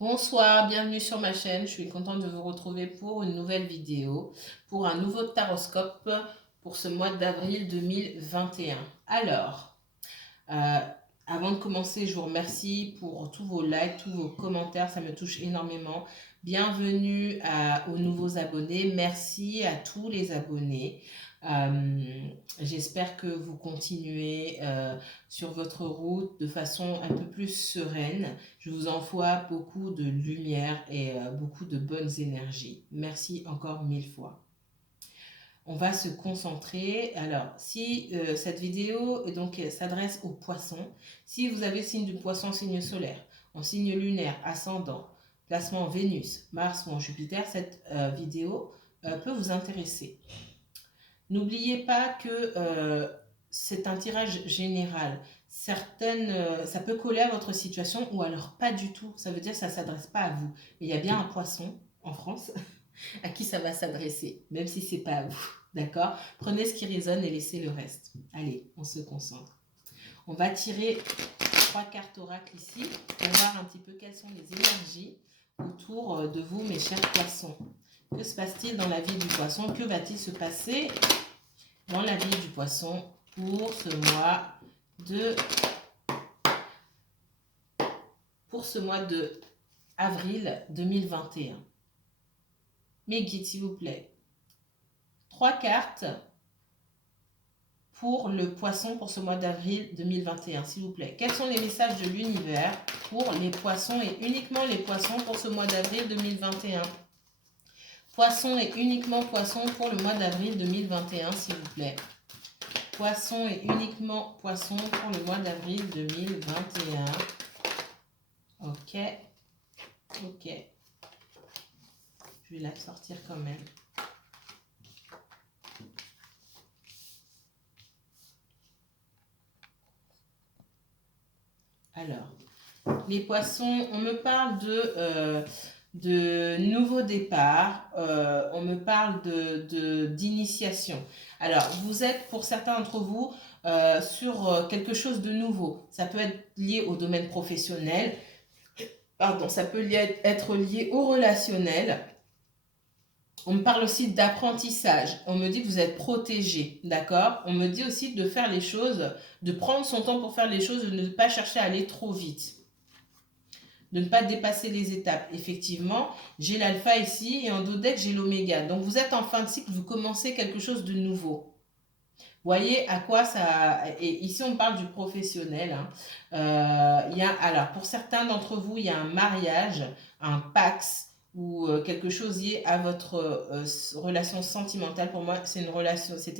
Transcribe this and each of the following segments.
Bonsoir, bienvenue sur ma chaîne. Je suis contente de vous retrouver pour une nouvelle vidéo, pour un nouveau taroscope pour ce mois d'avril 2021. Alors, euh, avant de commencer, je vous remercie pour tous vos likes, tous vos commentaires, ça me touche énormément. Bienvenue aux nouveaux abonnés, merci à tous les abonnés. J'espère que vous continuez sur votre route de façon un peu plus sereine. Je vous envoie beaucoup de lumière et beaucoup de bonnes énergies. Merci encore 1000 fois. On va se concentrer. Alors, si cette vidéo s'adresse aux poissons, si vous avez le signe du poisson, signe solaire, en signe lunaire, ascendant, placement Vénus, Mars ou en Jupiter, cette vidéo peut vous intéresser. N'oubliez pas que c'est un tirage général. Ça peut coller à votre situation ou alors pas du tout. Ça veut dire que ça ne s'adresse pas à vous. Mais il y a bien un poisson en France à qui ça va s'adresser, même si ce n'est pas à vous. D'accord? Prenez ce qui résonne et laissez le reste. Allez, on se concentre. On va tirer 3 cartes oracles ici pour voir un petit peu quelles sont les énergies autour de vous, mes chers poissons. Que se passe-t-il dans la vie du poisson? Que va-t-il se passer dans la vie du poisson pour ce mois de avril 2021? Mes guides, s'il vous plaît. 3 cartes pour le poisson pour ce mois d'avril 2021, s'il vous plaît. Quels sont les messages de l'univers pour les poissons et uniquement les poissons pour ce mois d'avril 2021? Poisson et uniquement poisson pour le mois d'avril 2021, s'il vous plaît. Poisson et uniquement poisson pour le mois d'avril 2021. Ok. Ok. Je vais la sortir quand même. Alors, les poissons, on me parle de nouveau départ, on me parle d'initiation. Alors, vous êtes, pour certains d'entre vous, sur quelque chose de nouveau. Ça peut être lié au domaine professionnel, ça peut être lié au relationnel. On me parle aussi d'apprentissage. On me dit que vous êtes protégé, d'accord? On me dit aussi de faire les choses, de prendre son temps pour faire les choses, de ne pas chercher à aller trop vite. De ne pas dépasser les étapes. Effectivement, j'ai l'alpha ici et en dodeck, j'ai l'oméga. Donc, vous êtes en fin de cycle, vous commencez quelque chose de nouveau. Voyez à quoi ça... Et ici, on parle du professionnel. Alors, pour certains d'entre vous, il y a un mariage, un pax ou quelque chose lié à votre relation sentimentale. Pour moi, c'était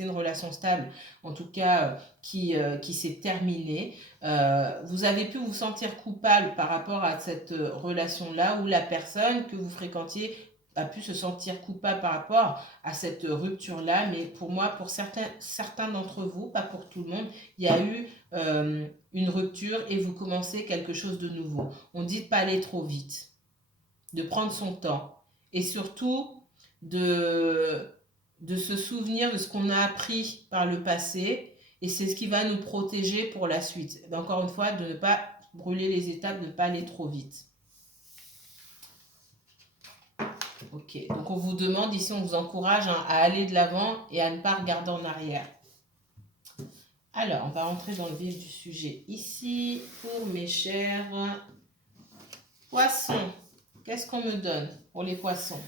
une relation stable, en tout cas, qui s'est terminée. Vous avez pu vous sentir coupable par rapport à cette relation-là où la personne que vous fréquentiez a pu se sentir coupable par rapport à cette rupture-là, mais pour moi, pour certains d'entre vous, pas pour tout le monde, il y a eu une rupture et vous commencez quelque chose de nouveau. On dit de ne pas aller trop vite, de prendre son temps et surtout de se souvenir de ce qu'on a appris par le passé et c'est ce qui va nous protéger pour la suite. Et encore une fois, de ne pas brûler les étapes, de ne pas aller trop vite. Ok, donc on vous demande ici, on vous encourage à aller de l'avant et à ne pas regarder en arrière. Alors, on va rentrer dans le vif du sujet ici pour mes chers poissons. Qu'est-ce qu'on me donne pour les poissons?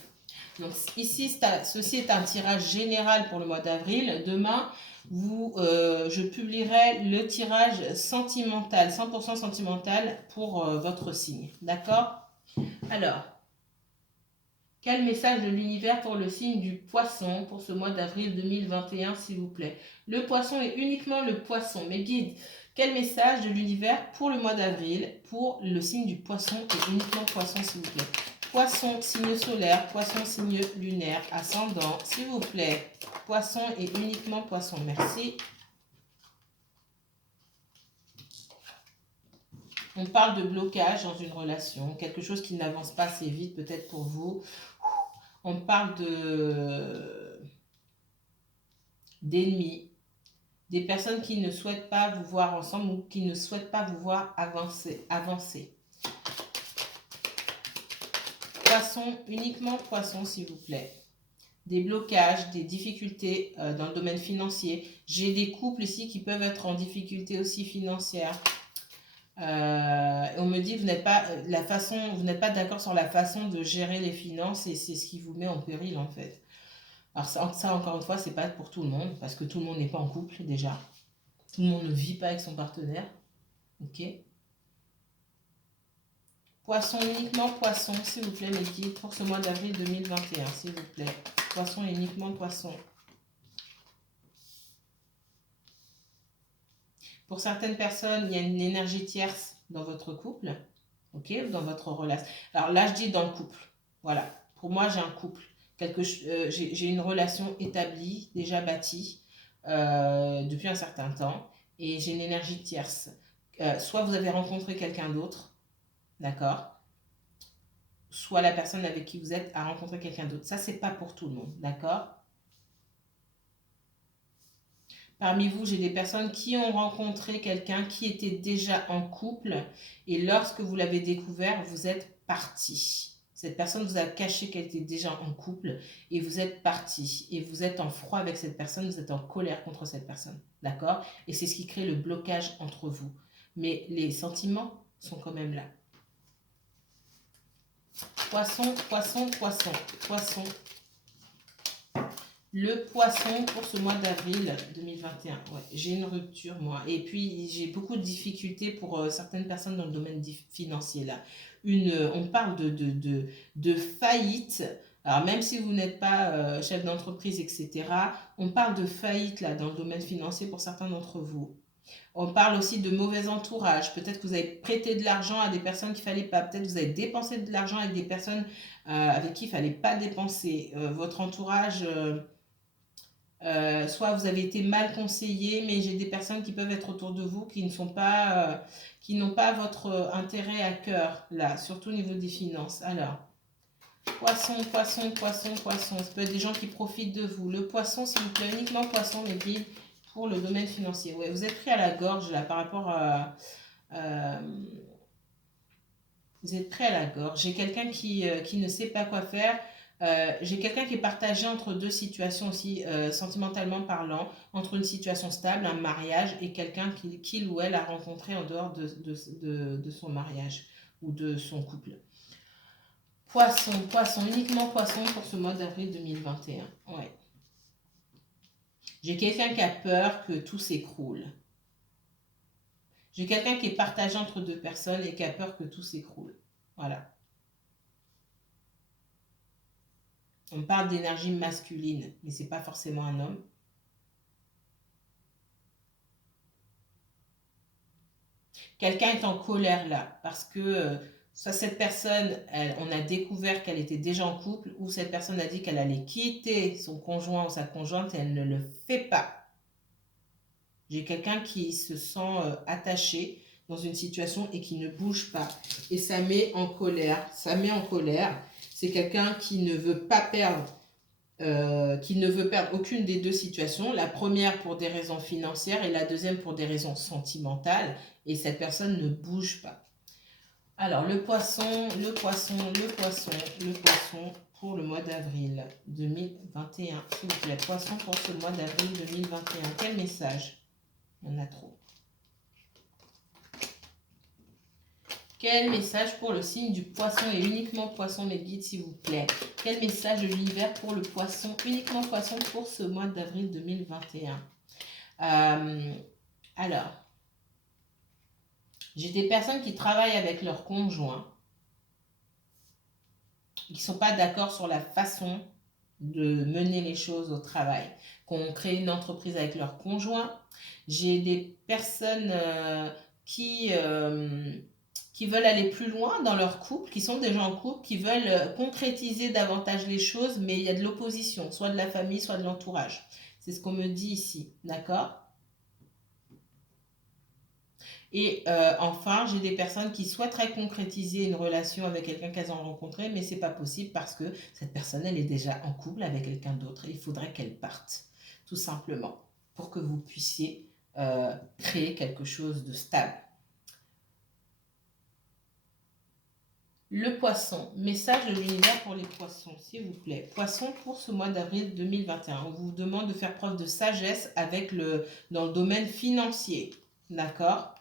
Donc ici, ceci est un tirage général pour le mois d'avril. Demain, je publierai le tirage sentimental, 100% sentimental pour votre signe. D'accord? Alors, quel message de l'univers pour le signe du poisson pour ce mois d'avril 2021, s'il vous plaît? Le poisson est uniquement le poisson. Mes guides, quel message de l'univers pour le mois d'avril pour le signe du poisson et uniquement poisson, s'il vous plaît? Poisson, signe solaire, poisson, signe lunaire, ascendant, s'il vous plaît. Poisson et uniquement poisson. Merci. On parle de blocage dans une relation, quelque chose qui n'avance pas assez vite peut-être pour vous. On parle d'ennemis, des personnes qui ne souhaitent pas vous voir ensemble ou qui ne souhaitent pas vous voir avancer. Poisson, uniquement poisson, s'il vous plaît. Des blocages, des difficultés dans le domaine financier. J'ai des couples ici qui peuvent être en difficulté aussi financière. On me dit que vous n'êtes pas vous n'êtes pas d'accord sur la façon de gérer les finances et c'est ce qui vous met en péril en fait. Alors ça encore une fois, c'est pas pour tout le monde parce que tout le monde n'est pas en couple déjà. Tout le monde ne vit pas avec son partenaire. Ok. Poisson, uniquement poisson, s'il vous plaît, mes guides, pour ce mois d'avril 2021, s'il vous plaît. Poisson, uniquement poisson. Pour certaines personnes, il y a une énergie tierce dans votre couple, ok, ou dans votre relation. Alors là, je dis dans le couple. Voilà. Pour moi, j'ai un couple. J'ai une relation établie, déjà bâtie, depuis un certain temps, et j'ai une énergie tierce. Soit vous avez rencontré quelqu'un d'autre, d'accord? Soit la personne avec qui vous êtes a rencontré quelqu'un d'autre. Ça, c'est pas pour tout le monde, d'accord? Parmi vous, j'ai des personnes qui ont rencontré quelqu'un qui était déjà en couple et lorsque vous l'avez découvert, vous êtes parti. Cette personne vous a caché qu'elle était déjà en couple et vous êtes parti. Et vous êtes en froid avec cette personne, vous êtes en colère contre cette personne, d'accord? Et c'est ce qui crée le blocage entre vous. Mais les sentiments sont quand même là. Poisson, poisson, poisson, poisson. Le poisson pour ce mois d'avril 2021. Ouais, j'ai une rupture, moi. Et puis, j'ai beaucoup de difficultés pour certaines personnes dans le domaine financier, là. On parle de faillite. Alors, même si vous n'êtes pas chef d'entreprise, etc., on parle de faillite, là, dans le domaine financier pour certains d'entre vous. On parle aussi de mauvais entourage. Peut-être que vous avez prêté de l'argent à des personnes qu'il ne fallait pas. Peut-être que vous avez dépensé de l'argent avec des personnes avec qui il ne fallait pas dépenser. Votre entourage, soit vous avez été mal conseillé, mais j'ai des personnes qui peuvent être autour de vous qui ne sont pas, qui n'ont pas votre intérêt à cœur, là, surtout au niveau des finances. Alors, poisson, poisson, poisson, poisson. Ça peut être des gens qui profitent de vous. Le poisson, s'il vous plaît, uniquement poisson, mes guides, pour le domaine financier. Ouais, vous êtes pris à la gorge, là, par rapport à... vous êtes prêt à la gorge. J'ai quelqu'un qui ne sait pas quoi faire. J'ai quelqu'un qui est partagé entre deux situations aussi, sentimentalement parlant, entre une situation stable, un mariage, et quelqu'un qu'il ou elle a rencontré en dehors de son mariage ou de son couple. Poisson, poisson, uniquement poisson pour ce mois d'avril 2021. Ouais. J'ai quelqu'un qui a peur que tout s'écroule. J'ai quelqu'un qui est partagé entre deux personnes et qui a peur que tout s'écroule. Voilà. On parle d'énergie masculine, mais ce n'est pas forcément un homme. Quelqu'un est en colère là, parce que soit cette personne, on a découvert qu'elle était déjà en couple, ou cette personne a dit qu'elle allait quitter son conjoint ou sa conjointe et elle ne le fait pas. J'ai quelqu'un qui se sent attaché dans une situation et qui ne bouge pas. Et ça met en colère. Ça met en colère. C'est quelqu'un qui ne veut pas perdre, qui ne veut perdre aucune des deux situations. La première pour des raisons financières et la deuxième pour des raisons sentimentales. Et cette personne ne bouge pas. Alors, le poisson, le poisson, le poisson, le poisson pour le mois d'avril 2021. S'il vous plaît, poisson pour ce mois d'avril 2021. Quel message? Il y en a trop. Quel message pour le signe du poisson et uniquement poisson, mes guides, s'il vous plaît? Quel message de l'univers pour le poisson, uniquement poisson pour ce mois d'avril 2021? Alors, j'ai des personnes qui travaillent avec leur conjoint, qui ne sont pas d'accord sur la façon de mener les choses au travail, qu'on crée une entreprise avec leur conjoint. J'ai des personnes qui veulent aller plus loin dans leur couple, qui sont déjà en couple, qui veulent concrétiser davantage les choses, mais il y a de l'opposition, soit de la famille, soit de l'entourage. C'est ce qu'on me dit ici, d'accord? Et enfin, j'ai des personnes qui souhaiteraient concrétiser une relation avec quelqu'un qu'elles ont rencontré, mais c'est pas possible parce que cette personne, elle est déjà en couple avec quelqu'un d'autre. Il faudrait qu'elle parte, tout simplement, pour que vous puissiez créer quelque chose de stable. Le poisson, message de l'univers pour les poissons, s'il vous plaît. Poisson pour ce mois d'avril 2021. On vous demande de faire preuve de sagesse dans le domaine financier. D'accord?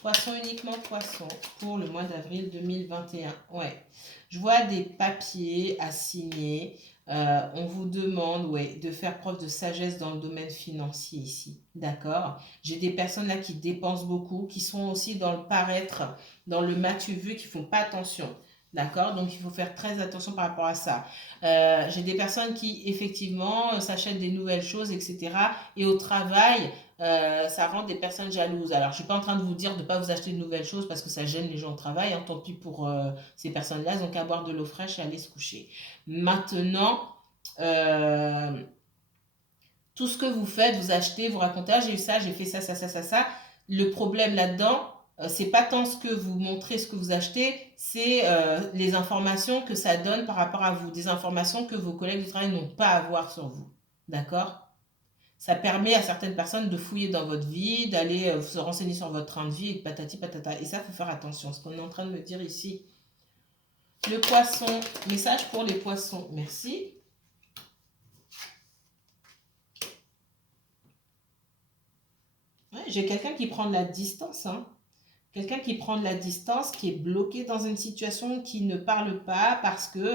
Poisson, uniquement poisson pour le mois d'avril 2021. Ouais. Je vois des papiers à signer. On vous demande de faire preuve de sagesse dans le domaine financier ici. D'accord? J'ai des personnes là qui dépensent beaucoup, qui sont aussi dans le paraître, dans le m'as-tu vu, qui font pas attention. D'accord? Donc, il faut faire très attention par rapport à ça. J'ai des personnes qui, effectivement, s'achètent des nouvelles choses, etc. Et au travail, ça rend des personnes jalouses. Alors, je suis pas en train de vous dire de ne pas vous acheter de nouvelles choses parce que ça gêne les gens au travail. Hein. Tant pis pour ces personnes-là. Ils n'ont qu'à boire de l'eau fraîche et aller se coucher. Maintenant, tout ce que vous faites, vous achetez, vous racontez, ah, j'ai eu ça, j'ai fait ça, ça, ça, ça, ça. Le problème là-dedans, c'est pas tant ce que vous montrez, ce que vous achetez, c'est les informations que ça donne par rapport à vous. Des informations que vos collègues du travail n'ont pas à voir sur vous. D'accord? Ça permet à certaines personnes de fouiller dans votre vie, d'aller se renseigner sur votre train de vie et patati patata. Et ça, il faut faire attention. Ce qu'on est en train de me dire ici. Le poisson, message pour les poissons. Merci. Ouais, j'ai quelqu'un qui prend de la distance. Hein. Quelqu'un qui prend de la distance, qui est bloqué dans une situation, qui ne parle pas parce que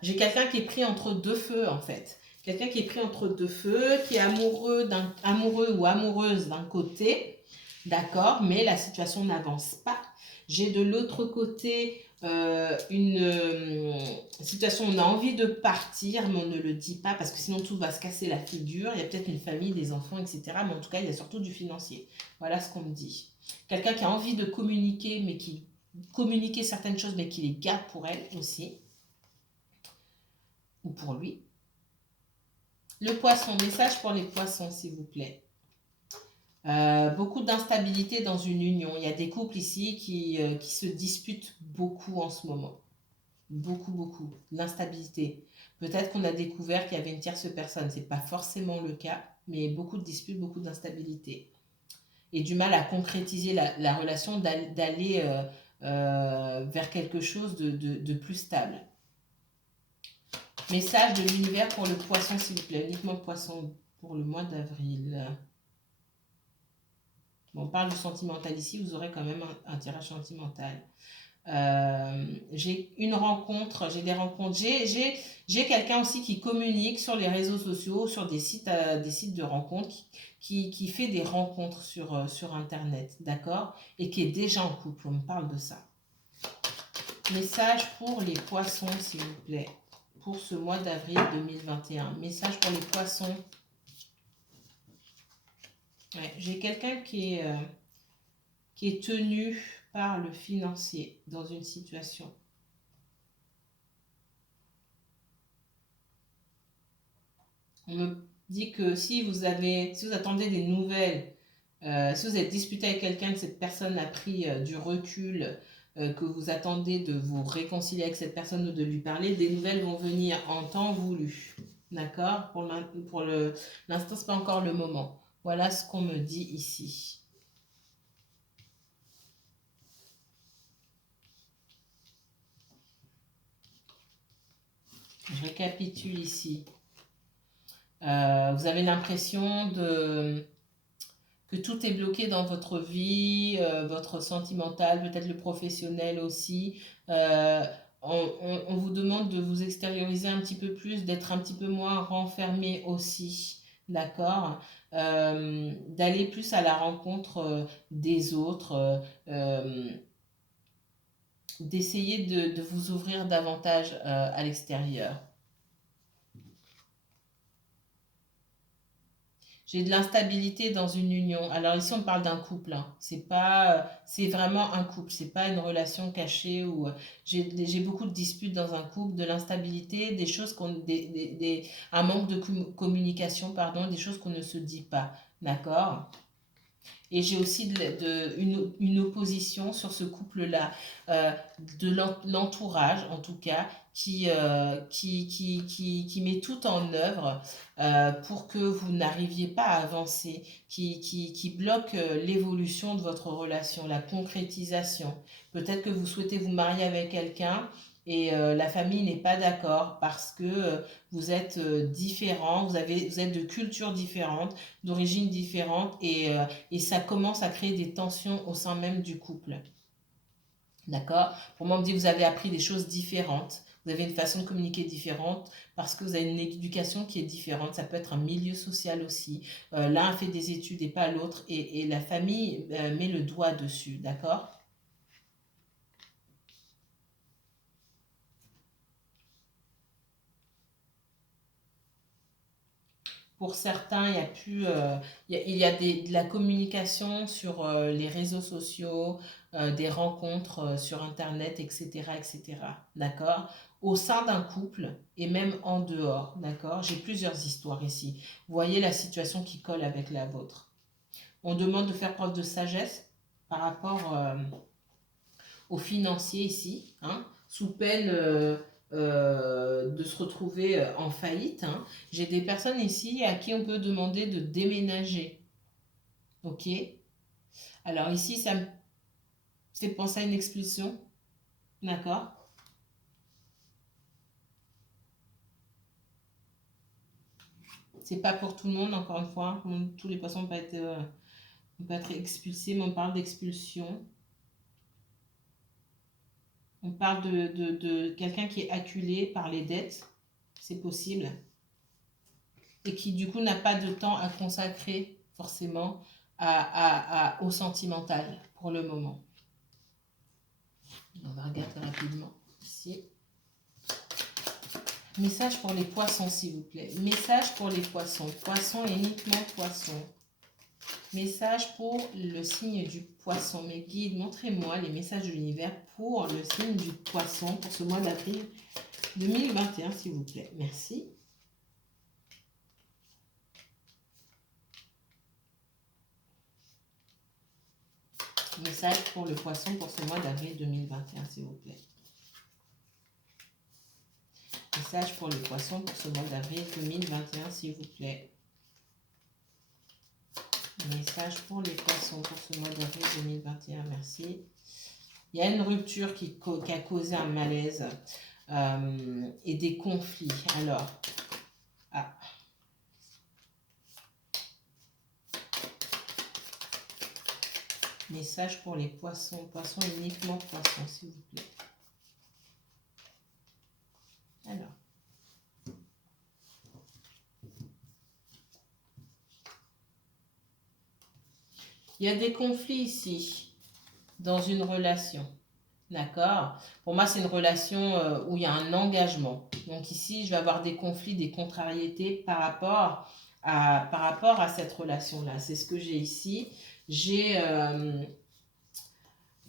j'ai quelqu'un qui est pris entre deux feux en fait. Quelqu'un qui est pris entre deux feux, qui est amoureux ou amoureuse d'un côté, d'accord, mais la situation n'avance pas. J'ai de l'autre côté une situation où on a envie de partir, mais on ne le dit pas parce que sinon tout va se casser la figure. Il y a peut-être une famille, des enfants, etc. Mais en tout cas, il y a surtout du financier. Voilà ce qu'on me dit. Quelqu'un qui a envie de communiquer, mais qui communiquer certaines choses, mais qui les garde pour elle aussi. Ou pour lui. Le poisson, message pour les poissons, s'il vous plaît. Beaucoup d'instabilité dans une union. Il y a des couples ici qui se disputent beaucoup en ce moment. Beaucoup, beaucoup. L'instabilité. Peut-être qu'on a découvert qu'il y avait une tierce personne. Ce n'est pas forcément le cas, mais beaucoup de disputes, beaucoup d'instabilité. Et du mal à concrétiser la relation, d'aller vers quelque chose de plus stable. Message de l'univers pour le poisson, s'il vous plaît. Uniquement poisson pour le mois d'avril. Bon, on parle du sentimental ici, vous aurez quand même un tirage sentimental. J'ai une rencontre, j'ai des rencontres, j'ai quelqu'un aussi qui communique sur les réseaux sociaux, sur des sites de rencontres, qui fait des rencontres sur Internet, d'accord? Et qui est déjà en couple, on me parle de ça. Message pour les poissons, s'il vous plaît, pour ce mois d'avril 2021. Message pour les poissons. Ouais, j'ai quelqu'un qui est tenu par le financier dans une situation. On me dit que si vous attendez des nouvelles, si vous êtes disputé avec quelqu'un, que cette personne a pris du recul, que vous attendez de vous réconcilier avec cette personne ou de lui parler, des nouvelles vont venir en temps voulu. D'accord? Pour l'instant, ce n'est pas encore le moment. Voilà ce qu'on me dit ici. Je récapitule ici. Vous avez l'impression que tout est bloqué dans votre vie, votre sentimental, peut-être le professionnel aussi. On vous demande de vous extérioriser un petit peu plus, d'être un petit peu moins renfermé aussi. D'accord? D'aller plus à la rencontre des autres, d'essayer de vous ouvrir davantage à l'extérieur. J'ai de l'instabilité dans une union. Alors ici, on parle d'un couple. Hein. C'est vraiment un couple. C'est pas une relation cachée où j'ai beaucoup de disputes dans un couple, de l'instabilité, des choses un manque de communication, pardon, des choses qu'on ne se dit pas. D'accord? Et j'ai aussi une opposition sur ce couple-là, euh, de l'entourage en tout cas, qui met tout en œuvre pour que vous n'arriviez pas à avancer, qui bloque l'évolution de votre relation, la concrétisation. Peut-être que vous souhaitez vous marier avec quelqu'un et la famille n'est pas d'accord parce que vous êtes différents, vous êtes de cultures différentes, d'origines différentes et ça commence à créer des tensions au sein même du couple. D'accord? Pour moi, on me dit que vous avez appris des choses différentes. Vous avez une façon de communiquer différente parce que vous avez une éducation qui est différente. Ça peut être un milieu social aussi. L'un a fait des études et pas l'autre. Et la famille met le doigt dessus. D'accord? Pour certains, il y a plus, il y a de la communication sur les réseaux sociaux, des rencontres sur Internet, etc., etc. D'accord? Au sein d'un couple et même en dehors. D'accord? J'ai plusieurs histoires ici. Vous voyez la situation qui colle avec la vôtre. On demande de faire preuve de sagesse par rapport aux financiers ici, hein, sous peine de se retrouver en faillite. Hein. J'ai des personnes ici à qui on peut demander de déménager. Ok. Alors ici, ça me fait penser à une expulsion. D'accord. C'est pas pour tout le monde, encore une fois. Tous les poissons peuvent être expulsés, mais on parle d'expulsion. On parle de quelqu'un qui est acculé par les dettes. C'est possible. Et qui du coup n'a pas de temps à consacrer forcément au sentimental pour le moment. On va regarder rapidement ici. Message pour les poissons, s'il vous plaît. Message pour les poissons. Poissons, uniquement poissons. Message pour le signe du poisson. Mes guides, montrez-moi les messages de l'univers pour le signe du poisson pour ce mois d'avril 2021, s'il vous plaît. Merci. Message pour le poisson pour ce mois d'avril 2021, s'il vous plaît. Message pour le poisson pour ce mois d'avril 2021, s'il vous plaît. Message pour les poissons pour ce mois d'avril 2021, merci. Il y a une rupture qui a causé un malaise et des conflits. Alors, message pour les poissons. Poissons, uniquement poissons, s'il vous plaît. Alors. Il y a des conflits ici, dans une relation. D'accord? Pour moi, c'est une relation où il y a un engagement. Donc ici, je vais avoir des conflits, des contrariétés par rapport à cette relation-là. C'est ce que j'ai ici. J'ai,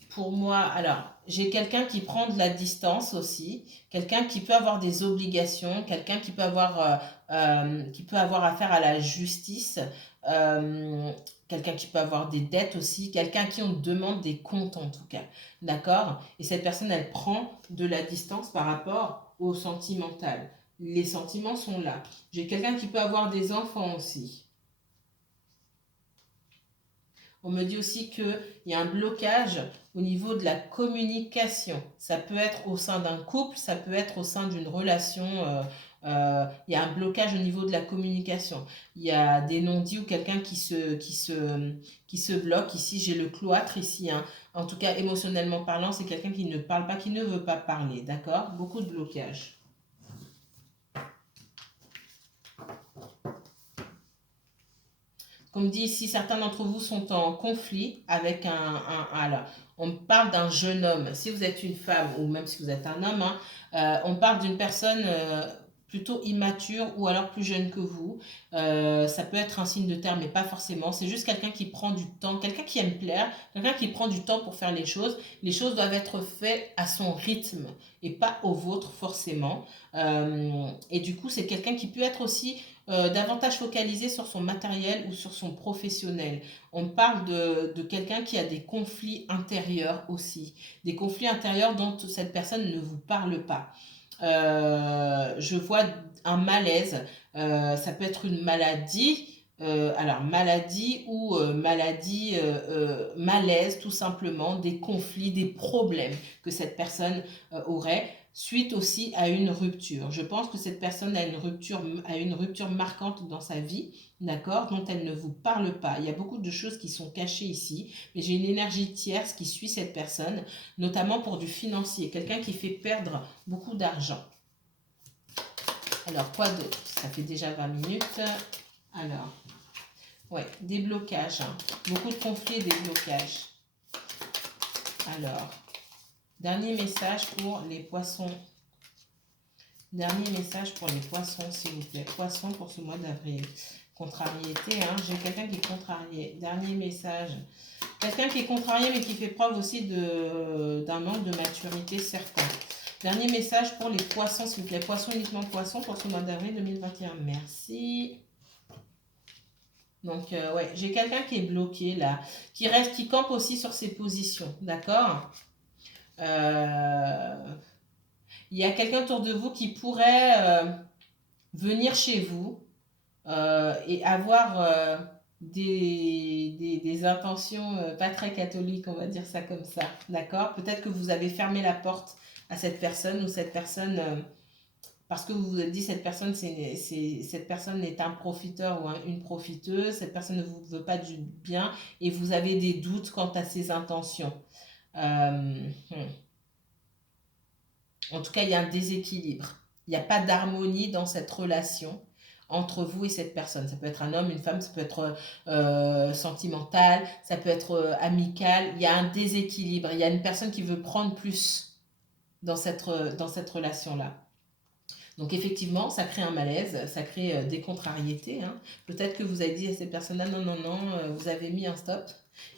pour moi, alors, j'ai quelqu'un qui prend de la distance aussi, quelqu'un qui peut avoir des obligations, quelqu'un qui peut avoir affaire à la justice, quelqu'un qui peut avoir des dettes aussi, quelqu'un à qui on demande des comptes en tout cas, d'accord? Et cette personne, elle prend de la distance par rapport au sentimental. Les sentiments sont là. J'ai quelqu'un qui peut avoir des enfants aussi. On me dit aussi qu'il y a un blocage au niveau de la communication. Ça peut être au sein d'un couple, ça peut être au sein d'une relation. Il y a un blocage au niveau de la communication. Il y a des non-dits ou quelqu'un qui se bloque. Ici, j'ai le cloître ici. Hein. En tout cas, émotionnellement parlant, c'est quelqu'un qui ne parle pas, qui ne veut pas parler. D'accord? Beaucoup de blocage. Comme dit ici, certains d'entre vous sont en conflit avec alors, on parle d'un jeune homme. Si vous êtes une femme ou même si vous êtes un homme, hein, on parle d'une personne plutôt immature ou alors plus jeune que vous. Ça peut être un signe de terre, mais pas forcément. C'est juste quelqu'un qui prend du temps, quelqu'un qui aime plaire, quelqu'un qui prend du temps pour faire les choses. Les choses doivent être faites à son rythme et pas au vôtre forcément. Et du coup, c'est quelqu'un qui peut être aussi davantage focalisé sur son matériel ou sur son professionnel. On parle de quelqu'un qui a des conflits intérieurs aussi, des conflits intérieurs dont cette personne ne vous parle pas. Je vois un malaise, ça peut être une maladie, alors maladie ou malaise tout simplement, des conflits, des problèmes que cette personne aurait suite aussi à une rupture. Je pense que cette personne a une rupture marquante dans sa vie, d'accord, dont elle ne vous parle pas. Il y a beaucoup de choses qui sont cachées ici, mais j'ai une énergie tierce qui suit cette personne, notamment pour du financier, quelqu'un qui fait perdre beaucoup d'argent. Alors, quoi d'autre? Ça fait déjà 20 minutes. Alors, ouais, des blocages, hein. Beaucoup de conflits et des blocages. Alors, dernier message pour les poissons. Dernier message pour les poissons, s'il vous plaît. Poissons pour ce mois d'avril. Contrariété, hein. J'ai quelqu'un qui est contrarié. Dernier message. Quelqu'un qui est contrarié, mais qui fait preuve aussi d'un manque de maturité certain. Dernier message pour les poissons, s'il vous plaît. Poissons, uniquement poissons pour ce mois d'avril 2021. Merci. Donc, ouais, j'ai quelqu'un qui est bloqué là, qui campe aussi sur ses positions, d'accord. Il y a quelqu'un autour de vous qui pourrait venir chez vous et avoir des intentions pas très catholiques, on va dire ça comme ça, d'accord. Peut-être que vous avez fermé la porte à cette personne ou cette personne... parce que vous vous êtes dit cette personne cette personne est un profiteur ou une profiteuse, cette personne ne vous veut pas du bien et vous avez des doutes quant à ses intentions. En tout cas, il y a un déséquilibre. Il n'y a pas d'harmonie dans cette relation entre vous et cette personne. Ça peut être un homme, une femme, ça peut être sentimental, ça peut être amical. Il y a un déséquilibre. Il y a une personne qui veut prendre plus dans cette relation-là. Donc effectivement, ça crée un malaise, ça crée des contrariétés, hein. Peut-être que vous avez dit à cette personne-là, non, non, non, vous avez mis un stop.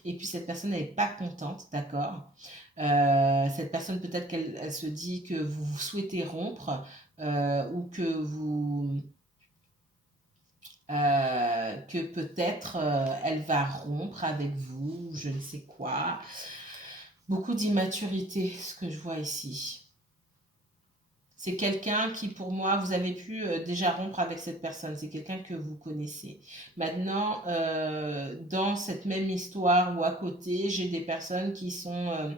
Et puis cette personne n'est pas contente, d'accord. Cette personne, peut-être qu'elle se dit que vous souhaitez rompre ou que peut-être elle va rompre avec vous, je ne sais quoi. Beaucoup d'immaturité, ce que je vois ici. C'est quelqu'un qui, pour moi, vous avez pu déjà rompre avec cette personne. C'est quelqu'un que vous connaissez. Maintenant, dans cette même histoire ou à côté, j'ai des personnes qui sont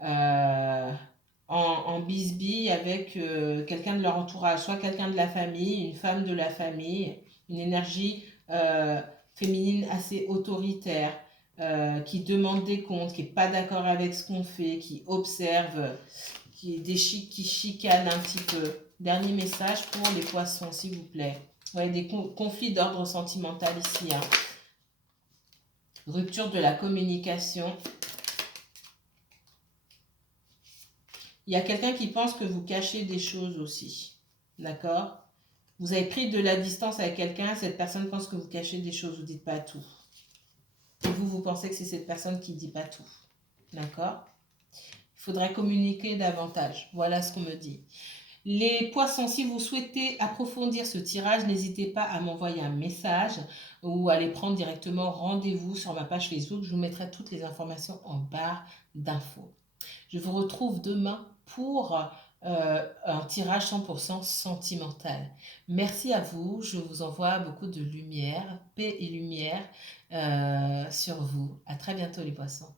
en bisbille avec quelqu'un de leur entourage, soit quelqu'un de la famille, une femme de la famille, une énergie féminine assez autoritaire, qui demande des comptes, qui n'est pas d'accord avec ce qu'on fait, qui observe, qui chicane un petit peu. Dernier message pour les poissons, s'il vous plaît. Ouais, des conflits d'ordre sentimental ici, hein. Rupture de la communication. Il y a quelqu'un qui pense que vous cachez des choses aussi. D'accord? Vous avez pris de la distance avec quelqu'un, cette personne pense que vous cachez des choses, vous ne dites pas tout. Et vous pensez que c'est cette personne qui ne dit pas tout. D'accord? Il faudrait communiquer davantage. Voilà ce qu'on me dit. Les poissons, si vous souhaitez approfondir ce tirage, n'hésitez pas à m'envoyer un message ou à aller prendre directement rendez-vous sur ma page Facebook. Je vous mettrai toutes les informations en barre d'infos. Je vous retrouve demain pour un tirage 100% sentimental. Merci à vous. Je vous envoie beaucoup de lumière, paix et lumière sur vous. À très bientôt les poissons.